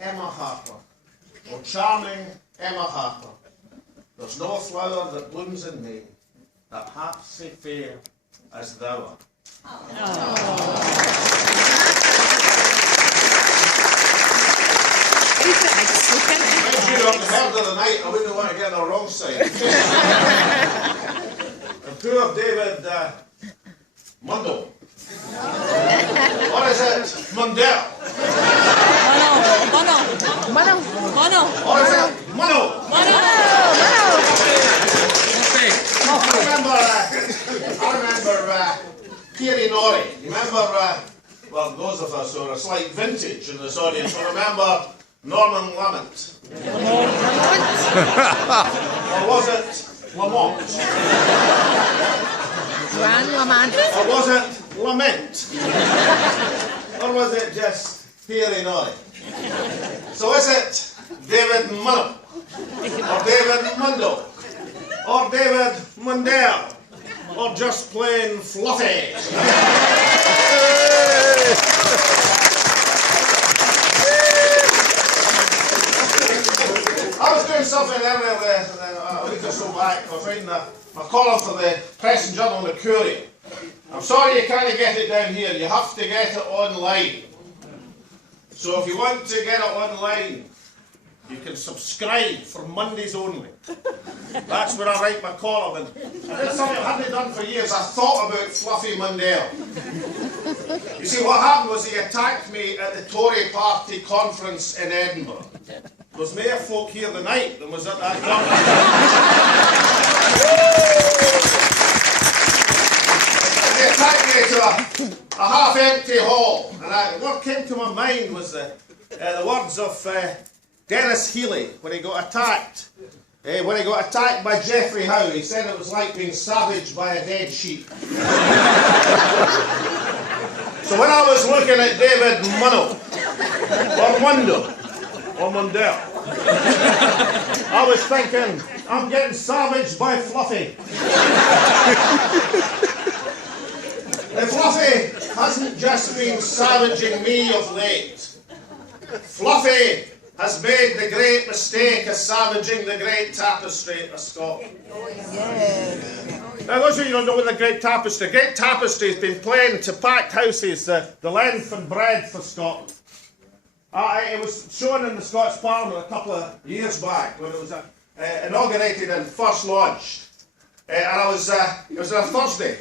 Emma Harper. Oh, charming Emma Harper. There's no flower that blooms in May that half so fair as thou art. If you'd heard of the night, I wouldn't want to get on the wrong side. And poor David Mundell. Or is it Mundell? Mono. Or is it Mono? I remember Kiri Nori. You remember, well, those of us who are a slight vintage in this audience will remember Norman Lamont. Or was it Lamont? Gran Lamont. Or was it Lament? Or was it just Kiri Nori? So is it David Munno? Or David Mundell? Or David Mundell? Or just plain Fluffy? I was doing something earlier a week or so back. I was writing a column for the Press and Journal and the Courier. I'm sorry you can't get it down here. You have to get it online. So if you want to get it online, you can subscribe for Mondays only. That's where I write my column. And that's something I hadn't done for years. I thought about Fluffy Mundell. You see, what happened was he attacked me at the Tory party conference in Edinburgh. There was more folk here tonight than was at that conference. He attacked me to a half-empty hall. And what came to my mind was the words of Dennis Healy when he got attacked. When he got attacked by Geoffrey Howe, he said it was like being savaged by a dead sheep. So when I was looking at David Munno, or Mundell, or Mundell, I was thinking, I'm getting savaged by Fluffy. And Fluffy hasn't just been savaging me of late. Fluffy has made the great mistake of savaging the great tapestry of Scotland. Now, those of you who don't know what the Great Tapestry has been playing to packed houses the length and breadth of Scotland. It was shown in the Scots Parliament a couple of years back when it was inaugurated and first launched. And it was on a Thursday.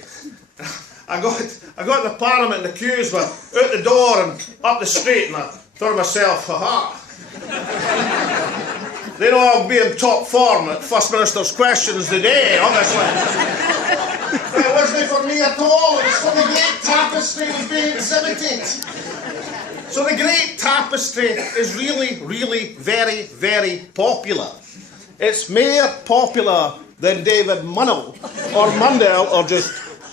I got to the Parliament and the queues were out the door and up the street, and I thought to myself, ha-ha. They know I'll be in top form at First Minister's Questions today, obviously. It wasn't for me at all, it was for the Great Tapestry that was being exhibited. So the Great Tapestry is really, really very, very popular. It's more popular than David Munno, or Mundell, or just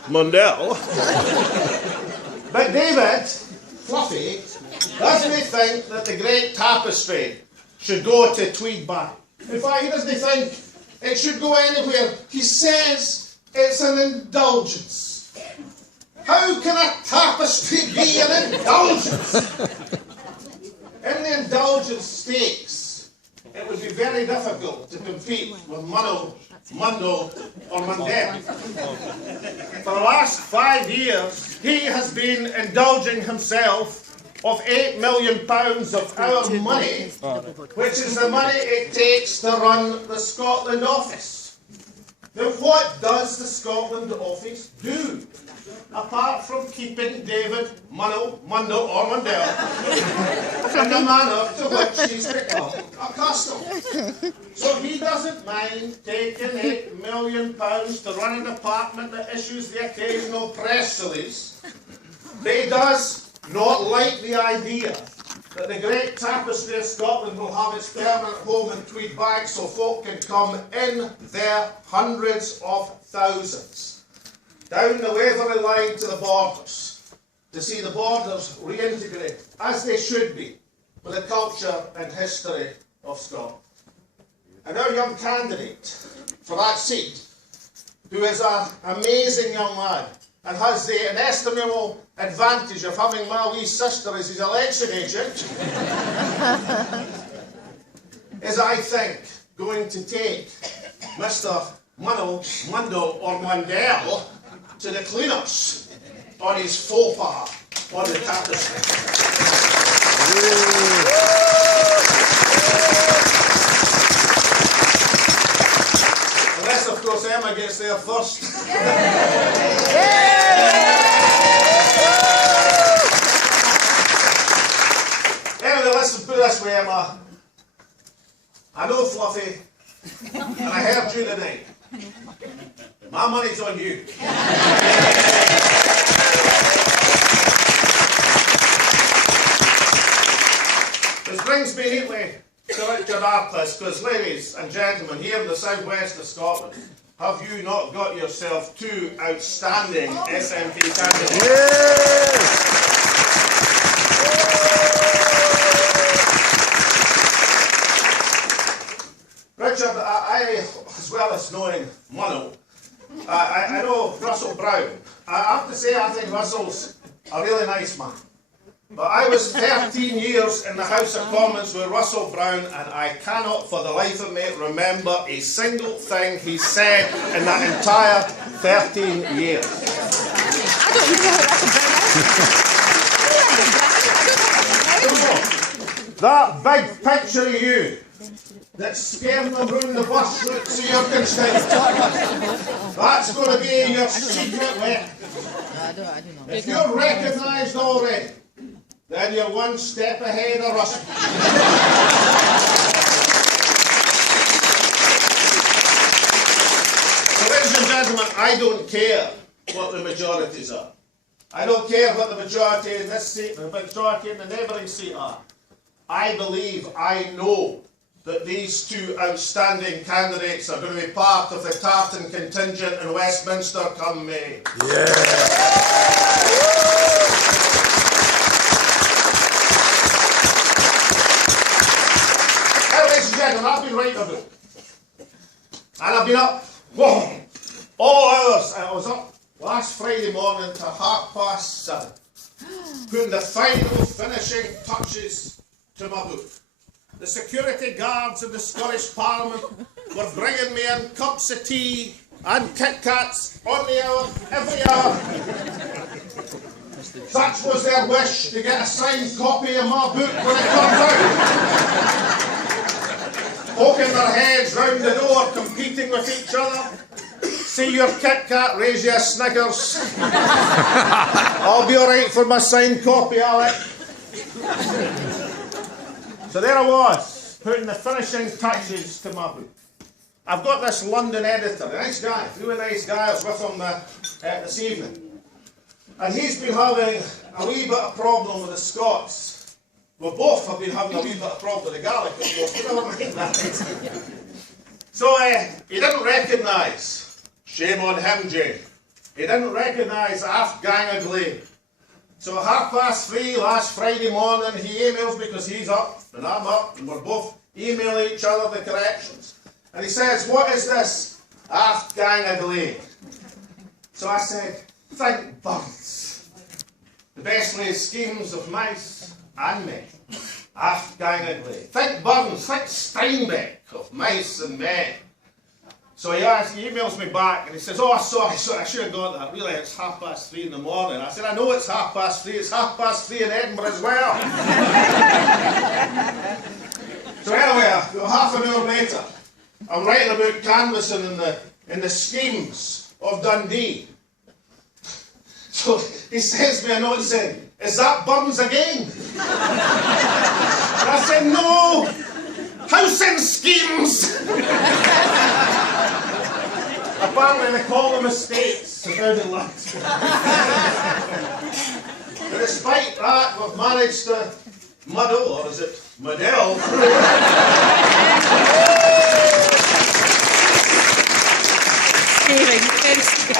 Mundell. But David, Fluffy, doesn't he think that the Great Tapestry should go to Tweedbank? In fact, he doesn't think it should go anywhere. He says it's an indulgence. How can a tapestry be an indulgence? In the indulgence stakes, it would be very difficult to compete with Munno, Mundell, or Mundell. For the last 5 years, he has been indulging himself of £8 million of our money, which is the money it takes to run the Scotland office. Now, what does the Scotland office do, apart from keeping David Munno, Mundell, or Mundell in the manner to which he's become accustomed? So he doesn't mind taking £8 million to run a department that issues the occasional press release. But he does not like the idea that the Great Tapestry of Scotland will have its permanent home in Tweedbank so folk can come in their hundreds of thousands down the Waverley line to the borders to see the borders reintegrate, as they should be, with the culture and history of Scotland. And our young candidate for that seat, who is an amazing young lad, and has the inestimable advantage of having my wee sister as his election agent, I think, going to take Mr. Mundo or Mundell to the cleaners on his faux pas on the tapestry. Unless, of course, Emma gets there first. Anyway, let's put it this way, Emma. I know Fluffy, and I heard you tonight. My money's on you. This brings me neatly to Richard Artless, because ladies and gentlemen, here in the southwest of Scotland, have you not got yourself two outstanding SNP candidates? Yes! Richard, I, as well as knowing Muno, I know Russell Brown. I have to say, I think Russell's a really nice man. But I was 13 years in the House of Commons with Russell Brown, and I cannot for the life of me remember a single thing he said in that entire 13 years. I don't even know who Russell Brown is. That big picture of you that's scaring them round the bus routes of your constituents, that's going to be your secret weapon. If you're recognised already, then you're one step ahead of Russell. So, ladies and gentlemen, I don't care what the majorities are. I don't care what the majority in this seat, the majority in the neighbouring seat are. I believe, I know that these two outstanding candidates are going to be part of the tartan contingent in Westminster come May. Yeah. Ladies and gentlemen, I've been writing a book. And I've been up all hours. I was up last Friday morning to 7:30, putting the final finishing touches to my book. The security guards in the Scottish Parliament were bringing me in cups of tea and Kit Kats on the hour, every hour. Such was their wish to get a signed copy of my book when it comes out. Poking their heads round the door, competing with each other. See your Kit Kat, raise your Snickers. I'll be alright for my signed copy, Alec. So there I was, putting the finishing touches to my book. I've got this London editor, a nice guy, really nice guy. I was with him this evening. And he's been having a wee bit of problem with the Scots. We both have been having a wee bit of problem with the Gaelic, of course. So he didn't recognise, shame on him, Jane, he didn't recognise Aft Gang of Glade. So at 3:30 last Friday morning, he emails me because he's up and I'm up, and we're both emailing each other the corrections. And he says, "What is this Aft Gang of Glade?" So I said, "Think Burns. The best laid schemes of mice and men. Aft Gang of Glade. Think Burns, think Steinbeck of mice and men." So he emails me back and he says, "Oh, sorry, I should have got that. Really, it's 3:30 in the morning." I said, "I know it's 3:30. It's 3:30 in Edinburgh as well." So anyway, half an hour later, I'm writing about canvassing in the schemes of Dundee. So he sends me a note saying, "Is that Burns again?" And I said, "No, housing schemes." Apparently they call them estates down in London. But despite that, we've managed to muddle, or is it muddle?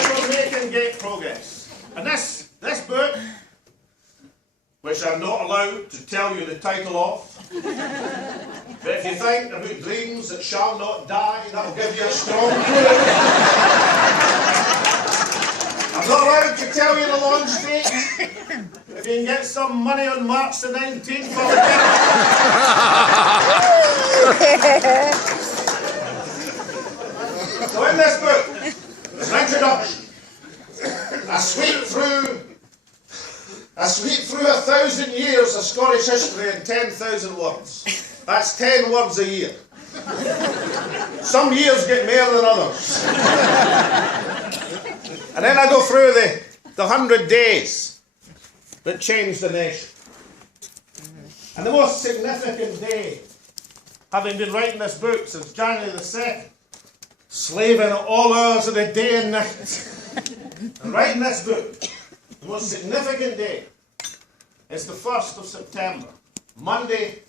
We're making great progress. And this book, which I'm not allowed to tell you the title of, but if you think about dreams that shall not die, that'll give you a strong clue. I'm not allowed to tell you the launch date. If you can get some money on March the 19th, I'll get it. 10,000 words. That's 10 words a year. Some years get more than others. And then I go through the 100 days that changed the nation. And the most significant day, having been writing this book since January the 2nd, slaving at all hours of the day and night, and writing this book, the most significant day is the 1st of September. Monday,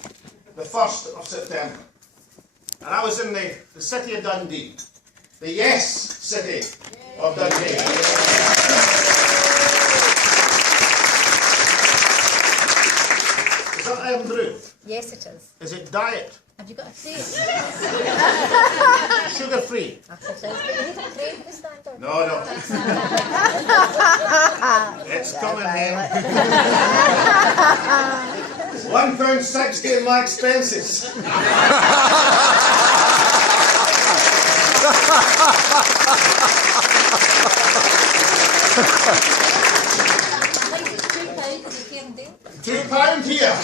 the 1st of September. And I was in the city of Dundee, the yes city of Dundee. Is that Andrew? Yes, it is. Is it diet? Have you got a cream? Sugar free? It is. But you need a cream this time, don't you? No. It's coming here. £1.60 in my expenses. I think it's £2 you can do. £2 here.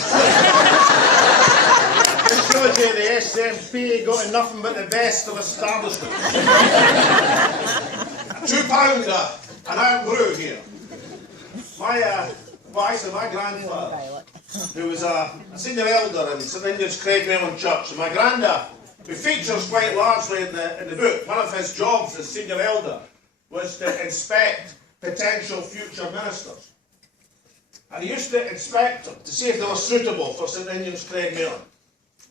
This shows you the SNP got nothing but the best of establishment. £2 an Andrew here. My grandfather, who was a senior elder in St Indian's Craigmillan Church, and my granda, who features quite largely in the book, one of his jobs as senior elder was to inspect potential future ministers. And he used to inspect them to see if they were suitable for St Indian's Craigmillan.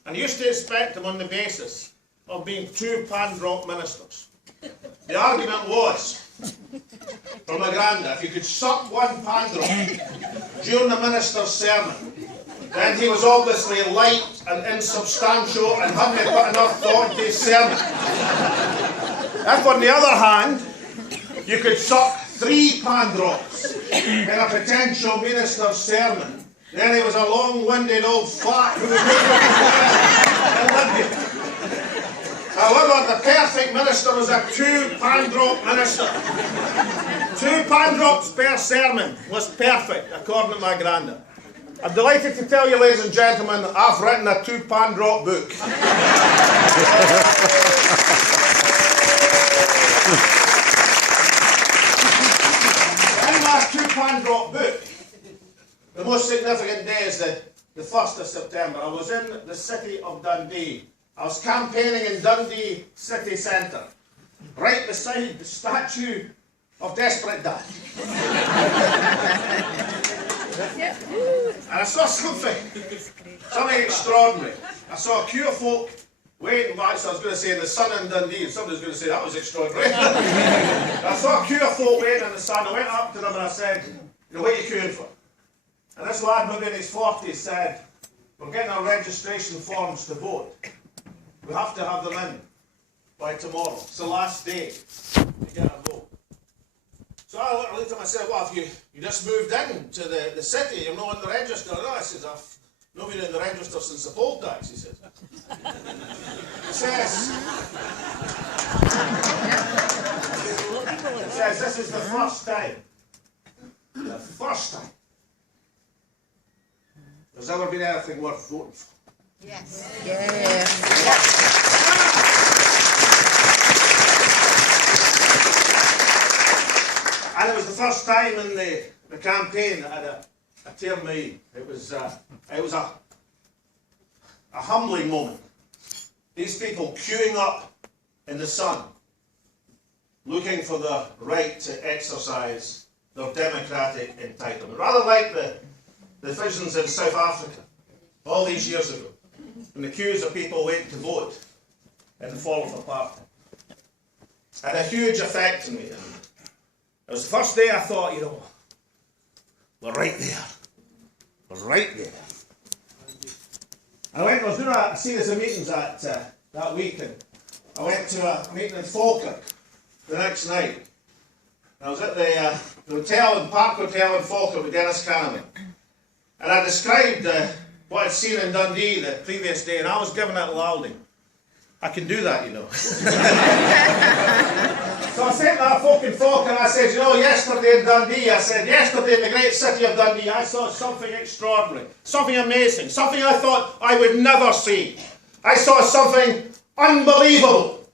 And he used to inspect them on the basis of being 2 pan-drop ministers. The argument was, from my granda, if you could suck 1 pan-drop during the minister's sermon, then he was obviously light and insubstantial and hadn't put enough thought into his sermon. If, on the other hand, you could suck 3 pan-drops in a potential minister's sermon, then he was a long-winded old fart who would make it. However, the perfect minister was a 2 pan-drop minister. 2 pan-drops per sermon was perfect, according to my granda. I'm delighted to tell you, ladies and gentlemen, that I've written a 2 pan-drop book. In my 2 pan-drop book, the most significant day is the 1st of September. I was in the city of Dundee. I was campaigning in Dundee city centre, right beside the statue of Desperate Dan. And I saw something extraordinary. I saw a queue of folk waiting back, so I was going to say in the sun in Dundee, and somebody's going to say that was extraordinary. I saw a queue of folk waiting in the sun. I went up to them and I said, what are you queuing for? And this lad, maybe in his 40s, said, we're getting our registration forms to vote. We have to have them in by tomorrow. It's the last day to get a vote. So I looked at him and said, well, if you just moved in to the city, you're not on the register. No, I said, I've not been in the register since the poll tax, he said. He says, this is the first time there's ever been anything worth voting for. Yes. Yeah. And it was the first time in the campaign that I had a tear in my eye. It was a humbling moment. These people queuing up in the sun, looking for the right to exercise their democratic entitlement. Rather like the visions in South Africa all these years ago, when the queues of people waiting to vote in the fall of apartheid. Had a huge effect on me. It was the first day I thought, we're right there. We're right there. I was doing a series of meetings that week, and I went to a meeting in Falkirk the next night. I was at the Park Hotel in Falkirk with Dennis Cannon. And I described what I'd seen in Dundee the previous day, and I was giving it loudly. I can do that, you know. So I said to that fucking folk and I said, you know, yesterday in Dundee, I said, yesterday in the great city of Dundee, I saw something extraordinary, something amazing, something I thought I would never see. I saw something unbelievable.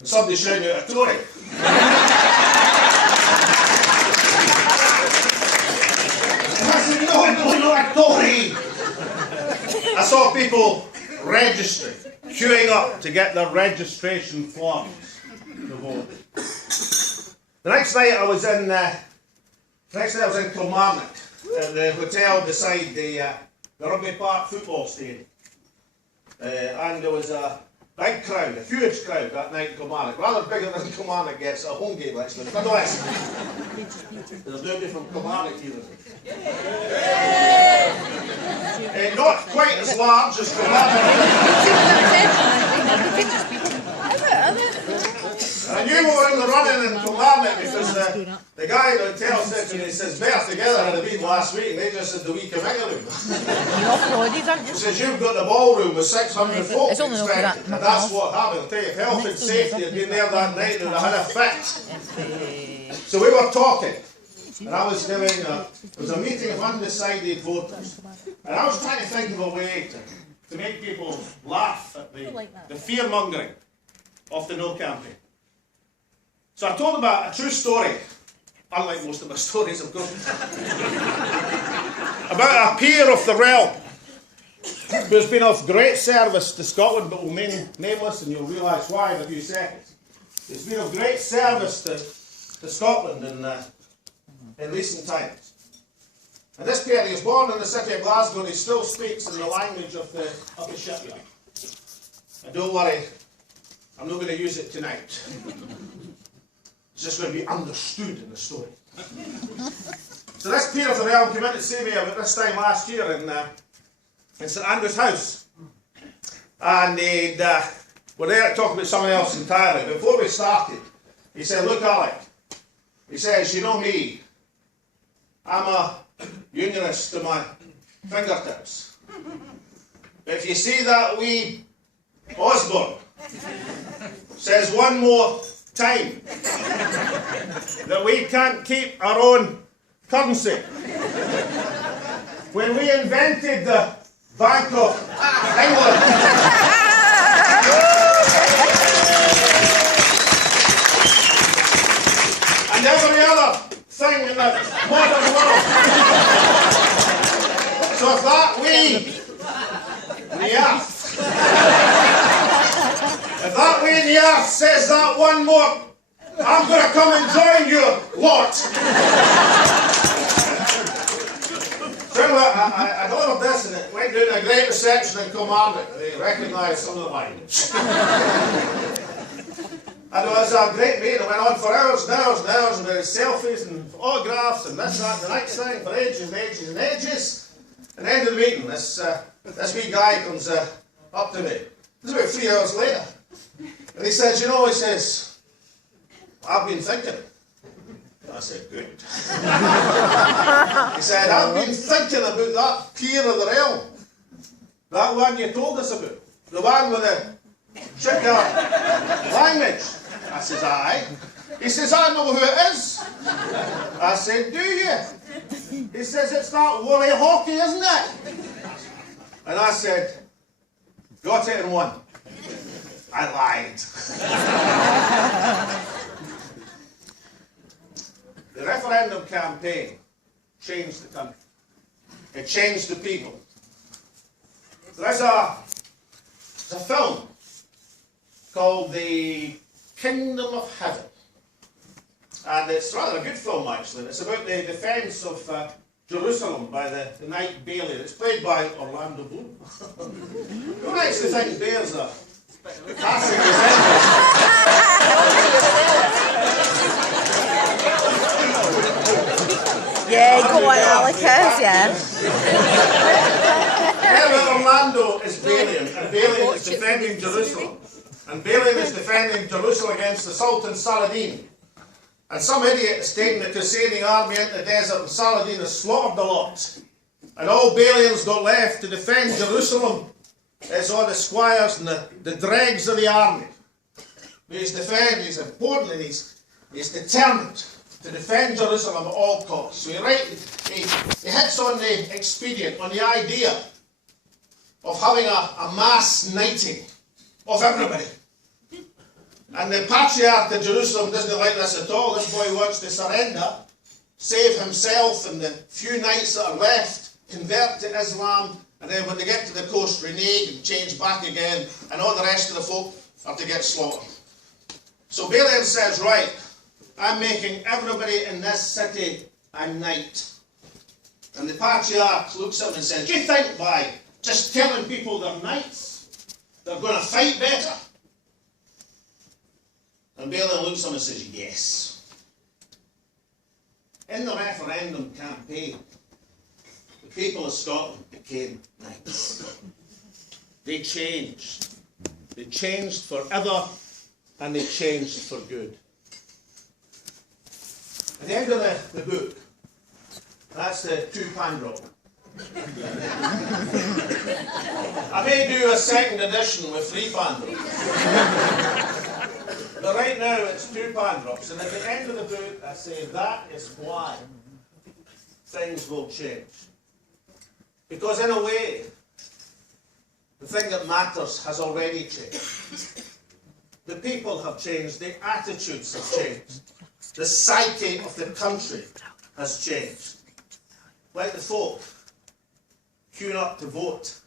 And somebody shouting out a Tory. And I said, no, a Tory. I saw people registering, queuing up to get their registration forms to vote. The next night I was in Kilmarnock, at the hotel beside the Rugby Park football stadium, and there was a big crowd, a huge crowd that night in Kilmarnock, rather bigger than Kilmarnock gets at a home game actually. But nonetheless, there's nobody from Kilmarnock here. Not quite as large as Kilmarnock. I knew we were in the running in Kilmarnock because the guy at the hotel said to me, he says, better together had been last week, and they just said the week of England. He says, you've got the ballroom with 600 folk expected, and that's what happened. I'll tell you, if health and safety had been there that night, they would have had a fit. So we were talking, and I was doing, it was a meeting of undecided voters, and I was trying to think of a way to make people laugh at the fear-mongering of the No campaign. So I told them a true story, unlike most of my stories, of course, about a peer of the realm who's been of great service to Scotland, but will remain nameless, and you'll realise why in a few seconds. He's been of great service to Scotland in recent times. And this peer, he was born in the city of Glasgow, and he still speaks in the language of the shipyard. And don't worry, I'm not going to use it tonight. It's just going to be understood in the story. So this peer of the realm came in to see me about this time last year in St Andrew's House. And we're there to talk about something else entirely. Before we started, he said, look, Alec, he says, you know me, I'm a unionist to my fingertips. But if you see that wee Osborne says one more time that we can't keep our own currency. When we invented the Bank of England, and every other thing in the modern world. So if that we, the earth, if that way in the earth says that one more, I'm going to come and join your lot. So anyway, I delivered this and it went down a great reception in Kilmarnock. They recognised some of the language. And it was a great meeting. It went on for hours and hours and hours, and there was selfies and autographs and this, that, and the next thing for ages and ages and ages. And the end of the meeting, this wee guy comes up to me. This is about 3 hours later. And he says, you know, he says, I've been thinking. I said, good. He said, I've been thinking about that peer of the realm. That one you told us about. The one with the chicken language. I says, aye. He says, I know who it is. I said, do you? He says, it's that Wally Hockey, isn't it? And I said, got it in one. I lied. The referendum campaign changed the country. It changed the people. There's a film called The Kingdom of Heaven. And it's rather a good film, actually. It's about the defence of Jerusalem by the Knight Bailey. It's played by Orlando Bloom. Who actually thinks bears are passing the Yeah, go on, Alicus, yeah. Orlando is Balian, and Balian is defending Jerusalem. And Balian is defending Jerusalem against the Sultan Saladin. And some idiot is taking the crusading army into the desert, and Saladin has slaughtered the lot. And all Balians got left to defend Jerusalem It's all the squires and the dregs of the army. But he's important, and he's determined to defend Jerusalem at all costs. So he hits on the expedient, on the idea of having a mass knighting of everybody. And the patriarch of Jerusalem doesn't like this at all. This boy wants to surrender, save himself and the few knights that are left, convert to Islam, and then when they get to the coast, renege and change back again, and all the rest of the folk are to get slaughtered. So Balaam says, right, I'm making everybody in this city a knight. And the patriarch looks at him and says, do you think by just telling people they're knights, they're going to fight better? And Balaam looks at him and says, yes. In the referendum campaign, the people of Scotland became knights. They changed. They changed forever, and they changed for good. At the end of the book, that's the 2 pound drop. I may do a second edition with 3 pound drops. But right now it's 2 pound drops, and at the end of the book I say that is why things will change. Because in a way, the thing that matters has already changed. The people have changed, the attitudes have changed, the psyche of the country has changed. Like the folk queuing up to vote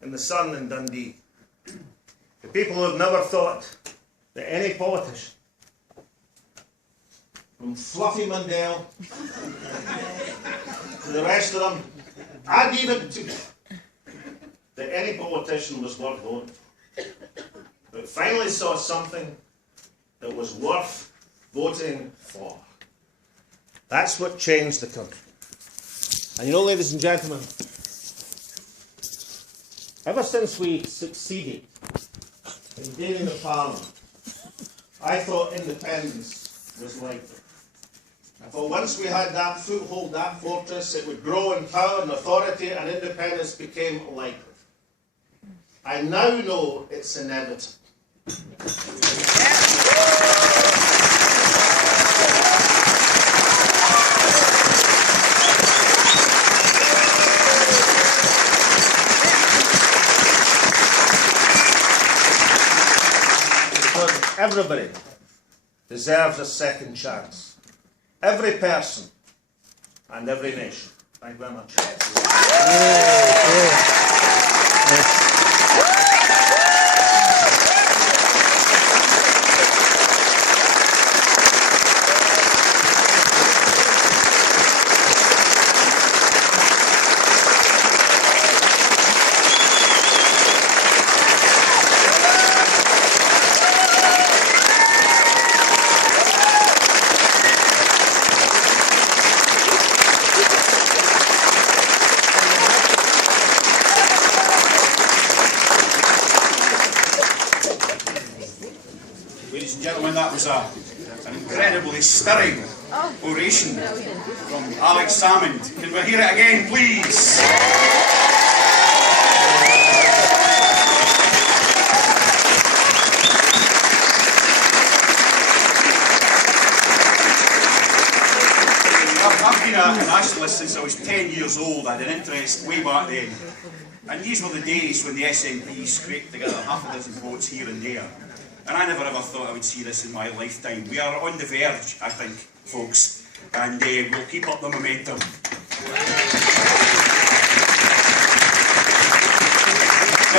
in the sun in Dundee. The people who have never thought that any politician, from Fluffy Mundell to the rest of them, and even to that any politician was worth voting, but finally saw something that was worth voting for. That's what changed the country. And you know, ladies and gentlemen, ever since we succeeded in dealing with Parliament, I thought independence was likely. I thought once we had that foothold, that fortress, it would grow in power and authority, and independence became likely. I now know it's inevitable. Because everybody deserves a second chance. Every person and every nation. Thank you very much. Ladies and gentlemen, that was an incredibly stirring oration from Alex Salmond. Can we hear it again, please? I've been a nationalist since I was 10 years old. I had an interest way back then. And these were the days when the SNP scraped together half a dozen votes here and there. And I never ever thought I would see this in my lifetime. We are on the verge, I think, folks, and we'll keep up the momentum.